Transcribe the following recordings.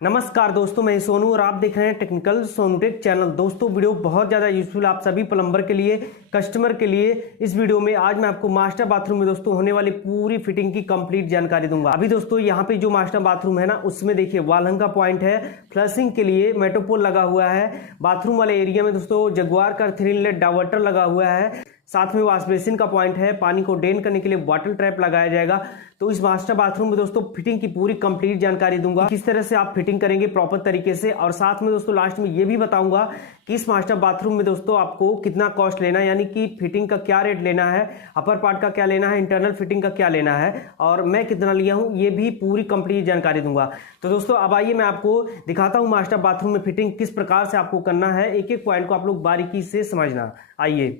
नमस्कार दोस्तों, मैं सोनू और आप देख रहे हैं टेक्निकल सोनूटेक चैनल। दोस्तों वीडियो बहुत ज़्यादा यूजफुल आप सभी प्लम्बर के लिए, कस्टमर के लिए। इस वीडियो में आज मैं आपको मास्टर बाथरूम में दोस्तों होने वाली पूरी फिटिंग की कंप्लीट जानकारी दूंगा। अभी दोस्तों यहाँ पे जो मास्टर बाथरूम है ना, उसमें देखिए वालहंग का पॉइंट है, फ्लशिंग के लिए मेटोपोल लगा हुआ है। बाथरूम वाले एरिया में दोस्तों जगुआर का 3 इनलेट डावर्टर लगा हुआ है। साथ में वॉश बेसिन का पॉइंट है, पानी को ड्रेन करने के लिए बॉटल ट्रैप लगाया जाएगा। तो इस मास्टर बाथरूम में दोस्तों फिटिंग की पूरी कंप्लीट जानकारी दूंगा, किस तरह से आप फिटिंग करेंगे प्रॉपर तरीके से। और साथ में दोस्तों लास्ट में ये भी बताऊंगा कि इस मास्टर बाथरूम में दोस्तों आपको कितना कॉस्ट लेना है, यानी कि फिटिंग का क्या रेट लेना है, अपर पार्ट का क्या लेना है, इंटरनल फिटिंग का क्या लेना है और मैं कितना लिया हूं, ये भी पूरी कंप्लीट जानकारी दूंगा। तो दोस्तों अब आइए मैं आपको दिखाता हूं मास्टर बाथरूम में फिटिंग किस प्रकार से आपको करना है। एक एक पॉइंट को आप लोग बारीकी से समझना। आइए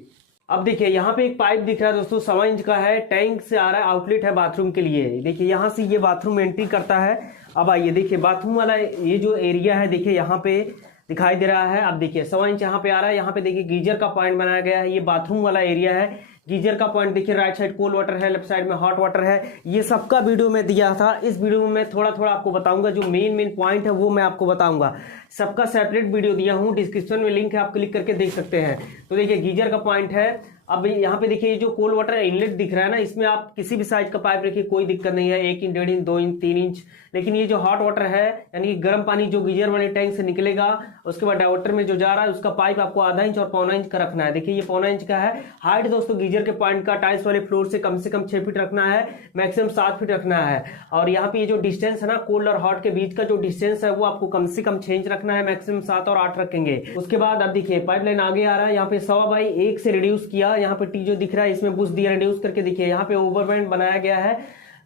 अब देखिए यहाँ पे एक पाइप दिख रहा है दोस्तों, 1.25 इंच का है, टैंक से आ रहा है, आउटलेट है बाथरूम के लिए। देखिए यहाँ से ये बाथरूम में एंट्री करता है। अब आइए देखिए बाथरूम वाला ये जो एरिया है, देखिए यहाँ पे दिखाई दे रहा है। अब देखिए 1.25 इंच यहाँ पे आ रहा है। यहाँ पे देखिए गीजर का पॉइंट बनाया गया है। ये बाथरूम वाला एरिया है। गीजर का पॉइंट देखिए, राइट साइड कोल्ड वाटर है, लेफ्ट साइड में हॉट वाटर है। ये सबका वीडियो में दिया था। इस वीडियो में मैं थोड़ा थोड़ा आपको बताऊंगा, जो मेन पॉइंट है वो मैं आपको बताऊंगा। सबका सेपरेट वीडियो दिया हूँ, डिस्क्रिप्शन में लिंक है, आप क्लिक करके देख सकते हैं। तो देखिए गीजर का पॉइंट है। अब यहाँ पे देखिए जो कोल्ड वाटर इनलेट दिख रहा है ना, इसमें आप किसी भी साइज का पाइप रखिए, कोई दिक्कत नहीं है। 1 इंच, 1.5 इंच, 2 इंच, 3 इंच। लेकिन ये जो हॉट वाटर है, यानी कि गर्म पानी जो गीजर वाले टैंक से निकलेगा, उसके बाद डाइवर्टर में जो जा रहा है, उसका पाइप आपको आधा इंच और 1.25 इंच का रखना है। देखिए ये 1.25 इंच का है। हाइट दोस्तों गीजर के पॉइंट का टाइल्स वाले फ्लोर से कम 6 फीट रखना है, मैक्सिमम 7 फीट रखना है। और यहाँ पे ये जो डिस्टेंस है ना, कोल्ड और हॉट के बीच का जो डिस्टेंस है, वो आपको कम से कम 6 इंच रखना है, मैक्सिमम 7 और 8 रखेंगे। उसके बाद अब देखिए पाइपलाइन आगे आ रहा है। यहाँ पे 1.25/1 से रिड्यूस किया। यहाँ पे टी जो दिख रहा है, इसमें बुश दिया रिड्यूस करके। देखिए यहाँ पे ओवरबैंड बनाया गया है।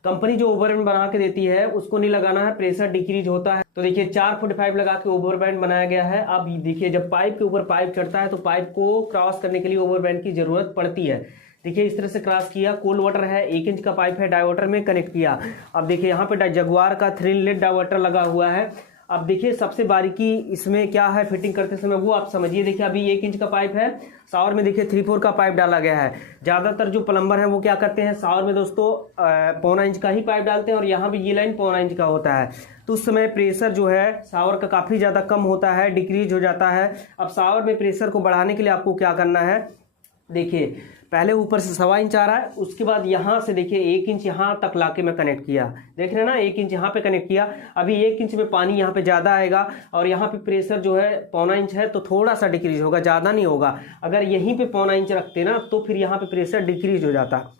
कंपनी जो ओवरबैंड बना के देती है उसको नहीं लगाना है, प्रेशर डिक्रीज होता है। तो देखिए 4.5 लगा के ओवरबैंड बनाया गया है। अब देखिए जब पाइप के ऊपर पाइप चढ़ता है तो पाइप को क्रॉस करने के लिए ओवरबैंड की जरूरत पड़ती है। देखिए इस तरह से क्रॉस किया। कोल्ड वाटर है, 1 इंच का पाइप है, डाइवर्टर में कनेक्ट किया। अब देखिए यहाँ पे जगुआर का 3 इनलेट डाइवर्टर लगा हुआ है। अब देखिए सबसे बारीकी इसमें क्या है फिटिंग करते समय, वो आप समझिए। देखिए अभी 1 इंच का पाइप है, शावर में देखिए 3/4 का पाइप डाला गया है। ज्यादातर जो प्लम्बर है वो क्या करते हैं, शावर में दोस्तों 1.25 इंच का ही पाइप डालते हैं और यहाँ भी ये लाइन 1.25 इंच का होता है। तो उस समय प्रेशर जो है शावर का काफी ज्यादा कम होता है, डिक्रीज हो जाता है। अब शावर में प्रेशर को बढ़ाने के लिए आपको क्या करना है, देखिए पहले ऊपर से 1.25 इंच आ रहा है, उसके बाद यहाँ से देखिए 1 इंच यहाँ तक लाके मैं कनेक्ट किया। देख रहे हैं ना, 1 इंच यहाँ पे कनेक्ट किया। अभी 1 इंच में पानी यहाँ पे ज्यादा आएगा और यहाँ पे प्रेशर जो है 1.25 इंच है, तो थोड़ा सा डिक्रीज होगा, ज्यादा नहीं होगा। अगर यहीं पे 1.25 इंच रखते ना, तो फिर यहाँ पे प्रेशर डिक्रीज हो जाता।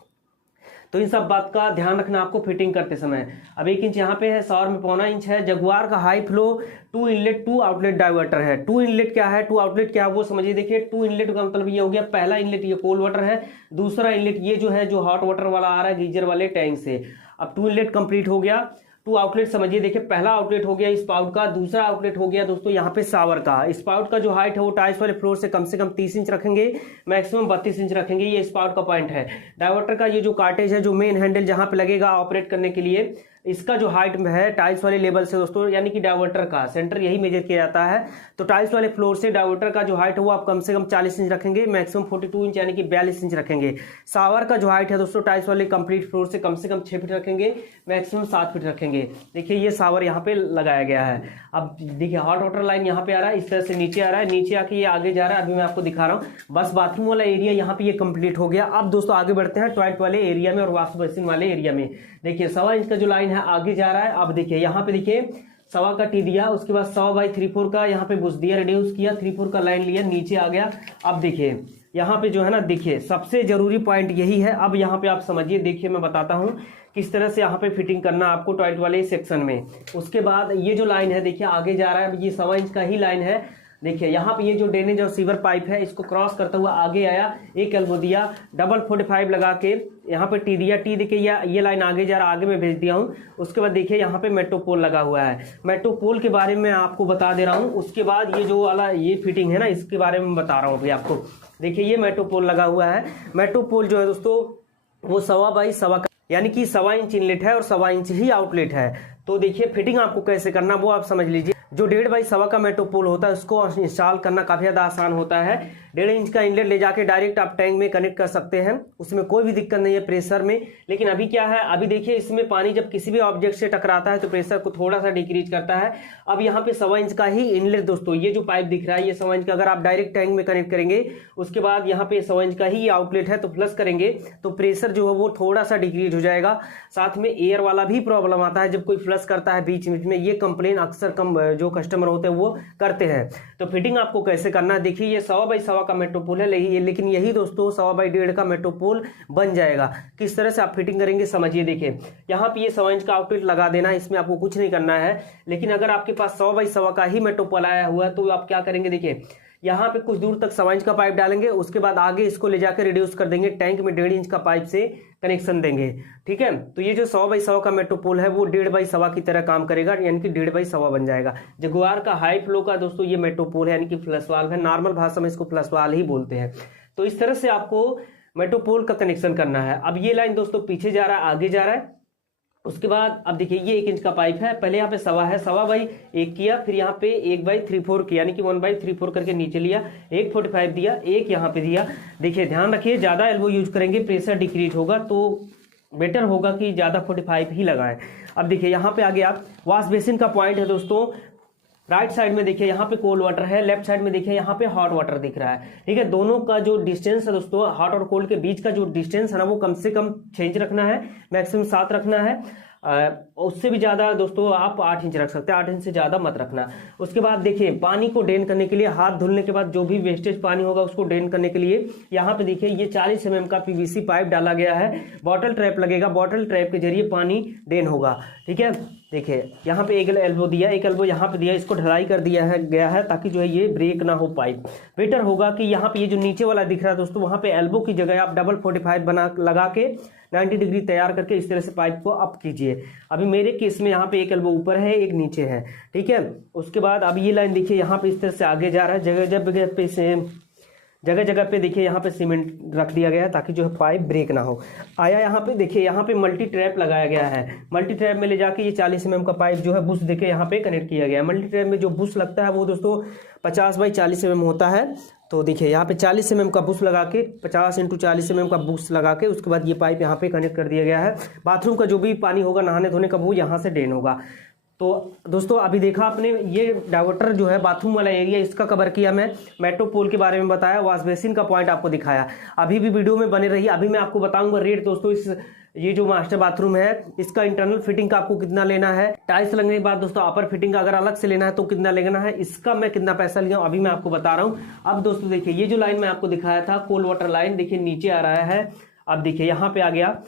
तो इन सब बात का ध्यान रखना आपको फिटिंग करते समय। अब 1 इंच यहाँ पे है, शावर में 1.25 इंच है। जगुआर का high flow 2 inlet 2 outlet diverter है। 2 इनलेट क्या है, 2 आउटलेट क्या है वो समझिए। देखिए 2 इनलेट का मतलब ये हो गया, पहला इनलेट ये कोल्ड वाटर है, दूसरा इनलेट ये जो है जो हॉट वाटर वाला आ रहा है गीजर वाले टैंक से। अब 2 इनलेट कंप्लीट हो गया। 2 आउटलेट समझिए। देखिए पहला आउटलेट हो गया स्पाउट का, दूसरा आउटलेट हो गया दोस्तों यहाँ पे शावर का। स्पाउट का जो हाइट है वो टाइल्स वाले फ्लोर से कम 30 इंच रखेंगे, मैक्सिमम 32 इंच रखेंगे। ये स्पाउट का पॉइंट है। डाइवर्टर का ये जो कार्टेज है, जो मेन हैंडल जहां पे लगेगा ऑपरेट करने के लिए, इसका जो हाइट है टाइल्स वाले लेवल से दोस्तों, यानी कि डाइवर्टर का सेंटर यही मेजर किया जाता है। तो टाइल्स वाले फ्लोर से डाइवर्टर का जो हाइट है वो आप कम से कम 40 इंच रखेंगे, मैक्सिमम 42 इंच यानी कि 42 इंच रखेंगे। शावर का जो हाइट है दोस्तों टाइल्स वाले कंप्लीट फ्लोर से कम 6 फीट रखेंगे, मैक्सिमम 7 फीट रखेंगे। देखिए ये शावर यहाँ पे लगाया गया है। अब देखिए हॉट वाटर लाइन यहाँ पे आ रहा है, इस तरह से नीचे आ रहा है, नीचे आके ये आगे जा रहा है। अभी मैं आपको दिखा रहा हूँ। बस बाथरूम वाला एरिया यहाँ पे ये कंप्लीट हो गया। अब दोस्तों आगे बढ़ते हैं टॉयलेट वाले एरिया में और वॉश बेसिन वाले एरिया में। देखिए 1.25 इंच का जो लाइन है आगे जा रहा है। अब देखिए यहाँ पे देखिए 1.25 का टी दिया, उसके बाद 100/3/4 का यहाँ पे बुश दिया, रिड्यूस किया, 3/4 का लाइन लिया, नीचे आ गया। अब देखिए यहाँ पे जो है ना, देखिए सबसे जरूरी पॉइंट यही है। अब यहाँ पे आप समझिए, देखिए मैं बताता हूँ किस तरह से यहाँ पे फिटिंग करना आपको टॉयलेट वाले सेक्शन में। उसके बाद ये जो लाइन है देखिए आगे जा रहा है, ये 1.25 इंच का ही लाइन है। देखिए यहाँ पे ये जो ड्रेनेज और सीवर पाइप है, इसको क्रॉस करता हुआ आगे आया, एक एल्बो दिया, डबल 45 लगा के यहाँ पे टी दिया। टी देखिए ये लाइन आगे जा रहा, आगे मैं भेज दिया हूँ। उसके बाद देखिए यहाँ पे मेट्रोपोल लगा हुआ है। मेट्रोपोल के बारे में आपको बता दे रहा हूँ। उसके बाद ये जो वाला ये फिटिंग है ना, इसके बारे में बता रहा हूँ अभी आपको। देखिए ये मेट्रोपोल लगा हुआ है। मेट्रोपोल जो है दोस्तों वो 1.25/1.25 का, यानी कि 1.25 इंच इनलेट है और 1.25 इंच ही आउटलेट है। तो देखिए फिटिंग आपको कैसे करना वो आप समझ लीजिए। जो 1.5 बाई 1.25 का मेट्रोपोल होता है उसको इंस्टॉल करना काफी ज्यादा आसान होता है। 1.5 इंच का इनलेट ले जाके डायरेक्ट आप टैंक में कनेक्ट कर सकते हैं, उसमें कोई भी दिक्कत नहीं है प्रेशर में। लेकिन अभी क्या है, अभी देखिए इसमें पानी जब किसी भी ऑब्जेक्ट से टकराता है तो प्रेशर को थोड़ा सा डिक्रीज करता है। अब यहाँ पे 1.25 इंच का ही इनलेट दोस्तों, ये जो पाइप दिख रहा है ये 1.25 इंच का, अगर आप डायरेक्ट टैंक में कनेक्ट करेंगे उसके बाद यहाँ पे 1.25 इंच का ही आउटलेट है तो प्लस करेंगे तो प्रेशर जो है वो थोड़ा सा डिक्रीज हो जाएगा। साथ में एयर वाला भी प्रॉब्लम आता है जब कोई फ्लश करता है बीच बीच में, ये कंप्लेन अक्सर जो कस्टमर होते हैं वो करते हैं। तो फिटिंग आपको कैसे करना है, देखिए ये 1.25 बाई 1.25 का मेट्रोपोल है, लेकिन यही दोस्तों 1.25 बाई 1.5 का मेट्रोपोल बन जाएगा। किस तरह से आप फिटिंग करेंगे समझिए। देखिए यहाँ पे ये 1.25 इंच का आउटलेट लगा देना है, इसमें आपको कुछ नहीं करना है। लेकिन अगर आपके पास 1.25 बाई 1.25 का ही मेट्रोपोल आया हुआ है तो आप क्या करेंगे, देखिए यहाँ पे कुछ दूर तक 1.25 इंच का पाइप डालेंगे, उसके बाद आगे इसको ले जाकर रिड्यूस कर देंगे, टैंक में 1.5 इंच का पाइप से कनेक्शन देंगे। ठीक है, तो ये जो 100 बाई 100 का मेट्रोपोल है वो 1.5 बाई 1.25 की तरह काम करेगा, यानी कि 1.5 बाई 1.25 बन जाएगा। जगुआर का हाई फ्लो का दोस्तों ये मेट्रोपोल है, यानी कि फ्लश वाल्व है, नॉर्मल भाषा में इसको फ्लश वाल्व ही बोलते हैं। तो इस तरह से आपको मेट्रोपोल का कनेक्शन करना है। अब ये लाइन दोस्तों पीछे जा रहा है, आगे जा रहा है। उसके बाद अब देखिए ये 1 इंच का पाइप है, पहले यहाँ पे 1.25 है, 1.25 बाई 1 किया, फिर यहाँ पे 1 बाई 3/4 किया, यानी कि 1 बाई 3/4 करके नीचे लिया, 1.45 दिया, एक यहाँ पे दिया। देखिए ध्यान रखिए ज्यादा एल्बो यूज करेंगे प्रेशर डिक्रीज होगा, तो बेटर होगा कि ज्यादा 45 ही लगाएं। अब देखिए यहाँ पे आ गया वॉश बेसिन का पॉइंट है दोस्तों, राइट साइड में देखिए यहाँ पे कोल्ड वाटर है, लेफ्ट साइड में देखिए यहाँ पे हॉट वाटर दिख रहा है। ठीक है, दोनों का जो डिस्टेंस है दोस्तों, हॉट और कोल्ड के बीच का जो डिस्टेंस है ना वो कम से कम 6 इंच रखना है, मैक्सिमम 7 रखना है। उससे भी ज्यादा दोस्तों आप 8 इंच रख सकते हैं, 8 इंच से ज्यादा मत रखना। उसके बाद देखिए पानी को ड्रेन करने के लिए, हाथ धुलने के बाद जो भी वेस्टेज पानी होगा उसको ड्रेन करने के लिए यहाँ पे देखिए ये 40 mm का पीवीसी पाइप डाला गया है, बॉटल ट्रैप लगेगा, बॉटल ट्रैप के जरिए पानी ड्रेन होगा। ठीक है, देखिए यहाँ पे एक एल्बो दिया, एक एल्बो यहाँ पे दिया, इसको ढलाई कर दिया है गया है ताकि जो है ये ब्रेक ना हो पाइप। बेटर होगा कि यहाँ पे ये जो नीचे वाला दिख रहा है दोस्तों, वहां पे एल्बो की जगह आप डबल 45 बना लगा के 90 डिग्री तैयार करके इस तरह से पाइप को अप कीजिए। अभी मेरे केस में यहाँ पे एक एल्बो ऊपर है, एक नीचे है। ठीक है, उसके बाद अब ये लाइन देखिए यहाँ पे इस तरह से आगे जा रहा है, जगह जगह पे देखिए यहाँ पे सीमेंट रख दिया गया है ताकि जो है पाइप ब्रेक ना हो। आया यहाँ पे देखिए यहाँ पे मल्टी ट्रैप लगाया गया है, मल्टी ट्रैप में ले जाके ये 40 mm का पाइप जो है बुश देके यहाँ पे कनेक्ट किया गया है। मल्टी ट्रैप में जो बुश लगता है वो दोस्तों 50 बाई 40 mm होता है। तो देखिए यहाँ पे 40 mm का बुश लगा के, 50 × 40 mm का बुश लगा के उसके बाद ये पाइप यहाँ पे कनेक्ट कर दिया गया है। बाथरूम का जो भी पानी होगा नहाने धोने का वो यहाँ से ड्रेन होगा। तो दोस्तों अभी देखा आपने ये डाइवर्टर जो है बाथरूम वाला एरिया, इसका कवर किया, मैं मेट्रोपोल के बारे में बताया, वॉश बेसिन का पॉइंट आपको दिखाया। अभी भी वीडियो में बने रही, अभी मैं आपको बताऊंगा रेट दोस्तों। ये जो मास्टर बाथरूम है इसका इंटरनल फिटिंग का आपको कितना लेना है, टाइल्स लगने के बाद दोस्तों अपर फिटिंग का अगर अलग से लेना है तो कितना लेना है, इसका मैं कितना पैसा लिया अभी मैं आपको बता रहा हूँ। अब दोस्तों देखिए ये जो लाइन मैं आपको दिखाया था कोल्ड वाटर लाइन, देखिए नीचे आ रहा है। अब देखिए यहाँ पे आ गया,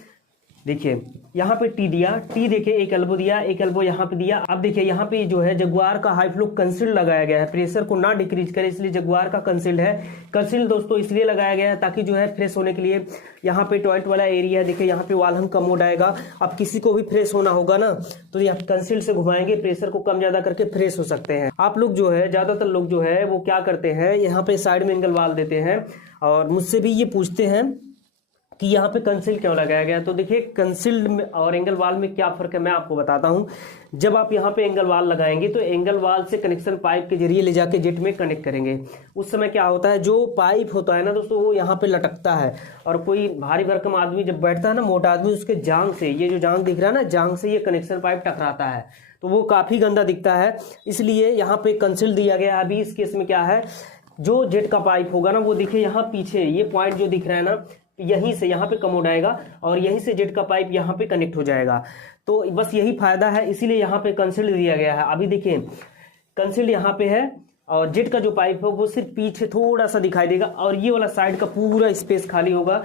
देखिए यहाँ पे टी दिया, टी देखिए एक एल्बो दिया, एक एल्बो यहाँ पे दिया। अब देखिए यहाँ पे जो है जगुआर का हाई फ्लो कंसील्ड लगाया गया है, प्रेशर को ना डिक्रीज करे इसलिए जगुआर का कंसील्ड है। कंसील्ड दोस्तों इसलिए लगाया गया है ताकि जो है फ्रेश होने के लिए, यहाँ पे टॉयलेट वाला एरिया है देखिए यहाँ पे वाल्व कम मोड आएगा। अब किसी को भी फ्रेश होना होगा ना तो यहाँ कंसील्ड से घुमाएंगे, प्रेशर को कम ज्यादा करके फ्रेश हो सकते हैं। आप लोग जो है ज्यादातर लोग जो है वो क्या करते हैं, यहाँ पे साइड में एंगल वाल देते हैं और मुझसे भी ये पूछते हैं कि यहाँ पे कंसील्ड क्यों लगाया गया। तो देखिए कंसील्ड और एंगल वाल में क्या फर्क है मैं आपको बताता हूँ। जब आप यहाँ पे एंगल वाल लगाएंगे तो एंगल वाल से कनेक्शन पाइप के जरिए ले जाके जेट में कनेक्ट करेंगे। उस समय क्या होता है, जो पाइप होता है ना दोस्तों वो यहाँ पे लटकता है और कोई भारी भरकम आदमी जब बैठता है ना, मोटा आदमी, उसके जांग से, ये जो जांग दिख रहा है ना, जांग से ये कनेक्शन पाइप टकराता है तो वो काफी गंदा दिखता है। इसलिए यहाँ पे कंसील्ड दिया गया है। अभी इस केस में क्या है, जो जेट का पाइप होगा ना वो देखिए यहाँ पीछे ये पॉइंट जो दिख रहा है ना, यहीं से यहाँ पे कमोड आएगा और यहीं से जेट का पाइप यहाँ पे कनेक्ट हो जाएगा। तो बस यही फायदा है, इसीलिए यहाँ पे कंसील्ड दिया गया है। अभी देखिए कंसील्ड यहाँ पे है और जेट का जो पाइप है वो सिर्फ पीछे थोड़ा सा दिखाई देगा और ये वाला साइड का पूरा स्पेस खाली होगा।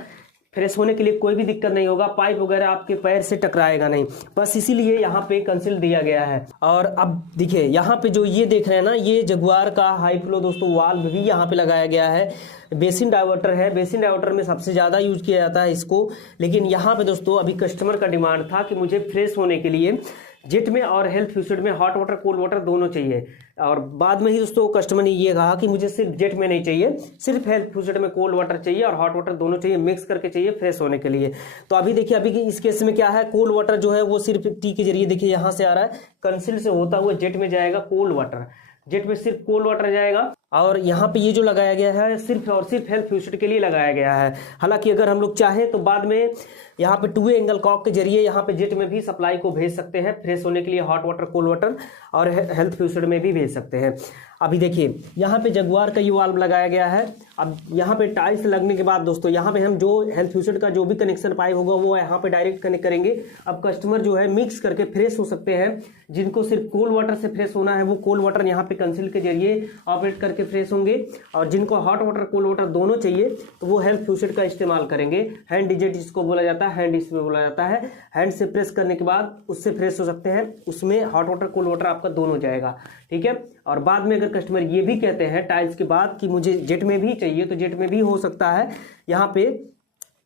फ्रेश होने के लिए कोई भी दिक्कत नहीं होगा, पाइप वगैरह आपके पैर से टकराएगा नहीं, बस इसीलिए यहाँ पे कंसील्ड दिया गया है। और अब देखिए यहाँ पे जो ये देख रहे हैं ना, ये जगुआर का हाई फ्लो दोस्तों वाल्व भी यहाँ पे लगाया गया है। बेसिन डाइवर्टर है, बेसिन डाइवर्टर में सबसे ज्यादा यूज किया जाता है इसको। लेकिन यहाँ पे दोस्तों अभी कस्टमर का डिमांड था कि मुझे फ्रेश होने के लिए जेट में और हेल्थ फ्यूसेड में हॉट वाटर कोल्ड वाटर दोनों चाहिए। और बाद में ही दोस्तों कस्टमर ने ये कहा कि मुझे सिर्फ जेट में नहीं चाहिए, सिर्फ हेल्थ फ्यूसेड में कोल्ड वाटर चाहिए और हॉट वाटर दोनों चाहिए, मिक्स करके चाहिए फ्रेश होने के लिए। तो अभी देखिए, अभी इस केस में क्या है, कोल्ड वाटर जो है वो सिर्फ टी के जरिए देखिए यहाँ से आ रहा है, कंसील से होता हुआ जेट में जाएगा कोल्ड वाटर, जेट में सिर्फ कोल्ड वाटर जाएगा। और यहाँ पे ये जो लगाया गया है सिर्फ और सिर्फ हेल्थ फ्यूसेड के लिए लगाया गया है। हालांकि अगर हम लोग चाहें तो बाद में यहाँ पे 2 वे एंगल कॉक के जरिए यहाँ पे जेट में भी सप्लाई को भेज सकते हैं फ्रेश होने के लिए, हॉट वाटर कोल्ड वाटर और हेल्थ फ्यूसेड में भी भेज सकते हैं। अभी देखिए यहाँ पे जगुआर का ये वाल्व लगाया गया है। अब यहाँ पे टाइल्स लगने के बाद दोस्तों यहाँ पे हम जो हेल्थ फ्यूसेड का जो भी कनेक्शन पाइप होगा वो यहाँ पे डायरेक्ट कनेक्ट करेंगे। अब कस्टमर जो है मिक्स करके फ्रेश हो सकते हैं। जिनको सिर्फ कोल्ड वाटर से फ्रेश होना है वो कोल्ड वाटर यहाँ पे कंसील के जरिए ऑपरेट करके फ्रेश होंगे, और जिनको हॉट वाटर कोल्ड वाटर दोनों चाहिए तो वो हेल्थ फ्यूसेड का इस्तेमाल करेंगे। हैंड डिजेट जिसको बोला जाता है, हैंड इसमें बोला जाता है। हैंड से प्रेस करने के बाद उससे फ्रेश हो सकते हैं, उसमें हॉट वाटर कोल्ड वाटर आपका दोनों जाएगा, ठीक है। और बाद में अगर कस्टमर ये भी कहते हैं टाइल्स के बाद कि मुझे जेट में भी चाहिए तो जेट में भी हो सकता है यहाँ पे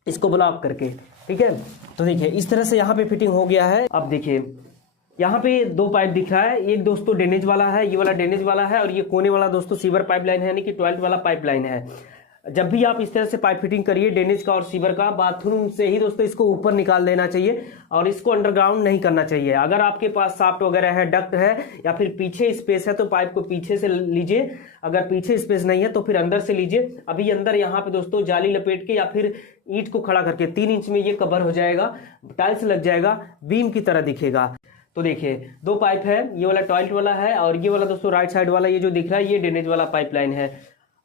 इसको ब्लॉक करके, ठीक है। तो देखिए इस तरह से यहाँ पे फिटिंग हो गया है। अब देखिए यहाँ पे 2 पाइप दिख रहा है, एक दोस्तों ड्रेनेज वाला है, ये वाला ड्रेनेज वाला है, और ये कोने वाला दोस्तों सीवर पाइपलाइन है, यानी कि टॉयलेट वाला पाइपलाइन है। जब भी आप इस तरह से पाइप फिटिंग करिए ड्रेनेज का और सीवर का, बाथरूम से ही दोस्तों इसको ऊपर निकाल देना चाहिए और इसको अंडरग्राउंड नहीं करना चाहिए। अगर आपके पास शाफ्ट वगैरह है, डक्ट है या फिर पीछे स्पेस है तो पाइप को पीछे से लीजिए, अगर पीछे स्पेस नहीं है तो फिर अंदर से लीजिए। अभी अंदर यहाँ पे दोस्तों जाली लपेट के या फिर ईंट को खड़ा करके 3 इंच में ये कवर हो जाएगा, टाइल्स लग जाएगा, बीम की तरह दिखेगा। तो देखिए 2 पाइप है, ये वाला टॉयलेट वाला है और ये वाला दोस्तों राइट साइड वाला ये जो दिख रहा है ये ड्रेनेज वाला पाइपलाइन है।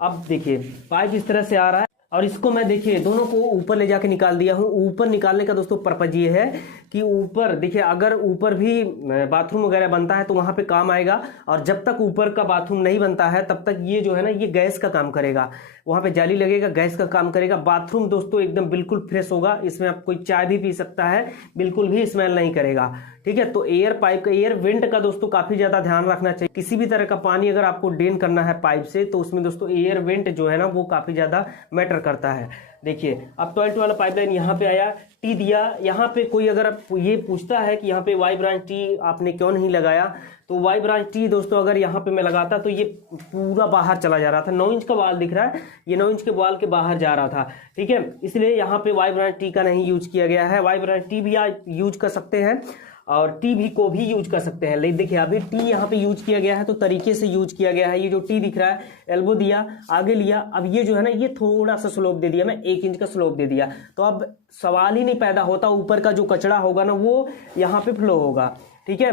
अब देखिए पाइप इस तरह से आ रहा है और इसको मैं देखिए दोनों को ऊपर ले जाके निकाल दिया हूँ। ऊपर निकालने का दोस्तों पर्पज ये है कि ऊपर देखिए अगर ऊपर भी बाथरूम वगैरह बनता है तो वहां पे काम आएगा, और जब तक ऊपर का बाथरूम नहीं बनता है तब तक ये जो है ना ये गैस का काम करेगा, वहां पे जाली लगेगा, गैस का काम करेगा। बाथरूम दोस्तों एकदम बिल्कुल फ्रेश होगा, इसमें आप कोई चाय भी पी सकता है, बिल्कुल भी स्मेल नहीं करेगा, ठीक है। तो एयर पाइप का, एयर वेंट का दोस्तों काफी ज्यादा ध्यान रखना चाहिए। किसी भी तरह का पानी अगर आपको ड्रेन करना है पाइप से तो उसमें दोस्तों एयर वेंट जो है ना वो काफी ज्यादा मैटर करता है। देखिए अब टॉयलेट वाला पाइपलाइन यहाँ पे आया, टी दिया। यहाँ पे कोई अगर ये पूछता है कि यहाँ पे वाई ब्रांच टी आपने क्यों नहीं लगाया, तो वाई ब्रांच टी दोस्तों अगर यहाँ पे मैं लगाता तो ये पूरा बाहर चला जा रहा था। 9 इंच का वाल दिख रहा है, ये 9 इंच के वाल के बाहर जा रहा था, ठीक है। इसलिए यहाँ पे वाई ब्रांच टी का नहीं यूज किया गया है। वाई ब्रांच टी भी आप यूज कर सकते हैं और टी भी को भी यूज कर सकते हैं। लेकिन देखिए अभी टी यहाँ पे यूज किया गया है तो तरीके से यूज किया गया है। ये जो टी दिख रहा है, एल्बो दिया, आगे लिया, अब ये जो है ना ये थोड़ा सा स्लोप दे दिया, मैं 1 इंच का स्लोप दे दिया, तो अब सवाल ही नहीं पैदा होता, ऊपर का जो कचरा होगा ना वो यहाँ पे फ्लो होगा, ठीक है।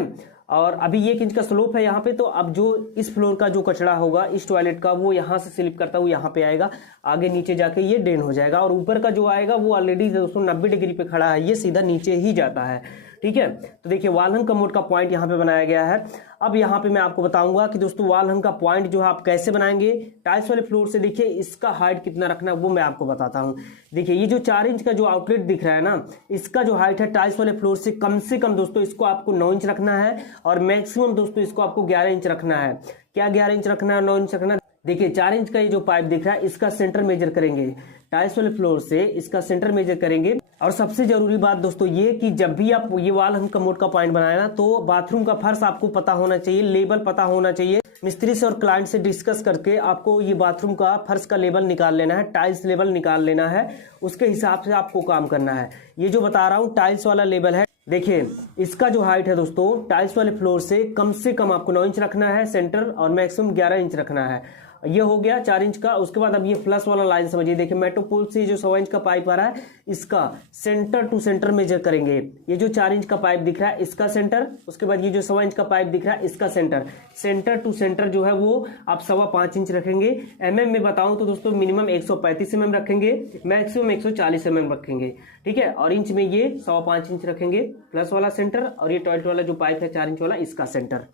और अभी 1 इंच का स्लोप है यहाँ पे, तो अब जो इस फ्लोर का जो कचरा होगा इस टॉयलेट का वो यहाँ से स्लिप करता हुआ यहाँ पे आएगा, आगे नीचे जाके ये ड्रेन हो जाएगा, और ऊपर का जो आएगा वो ऑलरेडी दोस्तों 90 डिग्री पे खड़ा है, ये सीधा नीचे ही जाता है, ठीक है। तो देखिए वॉल हंग कमोड का पॉइंट यहाँ पे बनाया गया है। अब यहाँ पे मैं आपको बताऊंगा कि दोस्तों वॉल हंग का पॉइंट जो है आप कैसे बनाएंगे। टाइल्स वाले फ्लोर से देखिए इसका हाइट कितना रखना है वो मैं आपको बताता हूँ। देखिए ये जो 4 इंच का जो आउटलेट दिख रहा है ना, इसका जो हाइट है टाइल्स वाले फ्लोर से कम दोस्तों इसको आपको 9 इंच रखना है, और मैक्सिमम दोस्तों इसको आपको 11 इंच रखना है। क्या 11 इंच रखना है, 9 इंच रखना है? देखिए 4 इंच का ये जो पाइप दिख रहा है इसका सेंटर मेजर करेंगे, टाइल्स वाले फ्लोर से इसका सेंटर मेजर करेंगे। और सबसे जरूरी बात दोस्तों ये कि जब भी आप ये वॉल हंग कमोड का पॉइंट बनाए ना तो बाथरूम का फर्श आपको पता होना चाहिए, लेवल पता होना चाहिए। मिस्त्री से और क्लाइंट से डिस्कस करके आपको ये बाथरूम का फर्श का लेवल निकाल लेना है, टाइल्स लेवल निकाल लेना है, उसके हिसाब से आपको काम करना है। ये जो बता रहा हूँ टाइल्स वाला लेवल है। देखिए इसका जो हाइट है दोस्तों टाइल्स वाले फ्लोर से कम आपको 9 इंच रखना है सेंटर, और मैक्सिमम 11 इंच रखना है। ये हो गया 4 इंच का। उसके बाद अब ये फ्लश वाला लाइन समझिए। देखिए मेट्रोपोल से जो 1.25 इंच का पाइप आ रहा है इसका सेंटर टू सेंटर मेजर करेंगे। ये जो 4 इंच का पाइप दिख रहा है इसका सेंटर, उसके बाद ये जो 1.25 इंच का पाइप दिख रहा है इसका सेंटर, सेंटर टू सेंटर जो है वो आप 5.25 इंच रखेंगे। एमएम में बताऊं तो दोस्तों मिनिमम 135 mm रखेंगे, मैक्सिमम 140 mm रखेंगे, ठीक है। और इंच में ये 5.25 इंच रखेंगे फ्लश वाला सेंटर, और ये टॉयलेट वाला जो पाइप है 4 इंच वाला इसका सेंटर।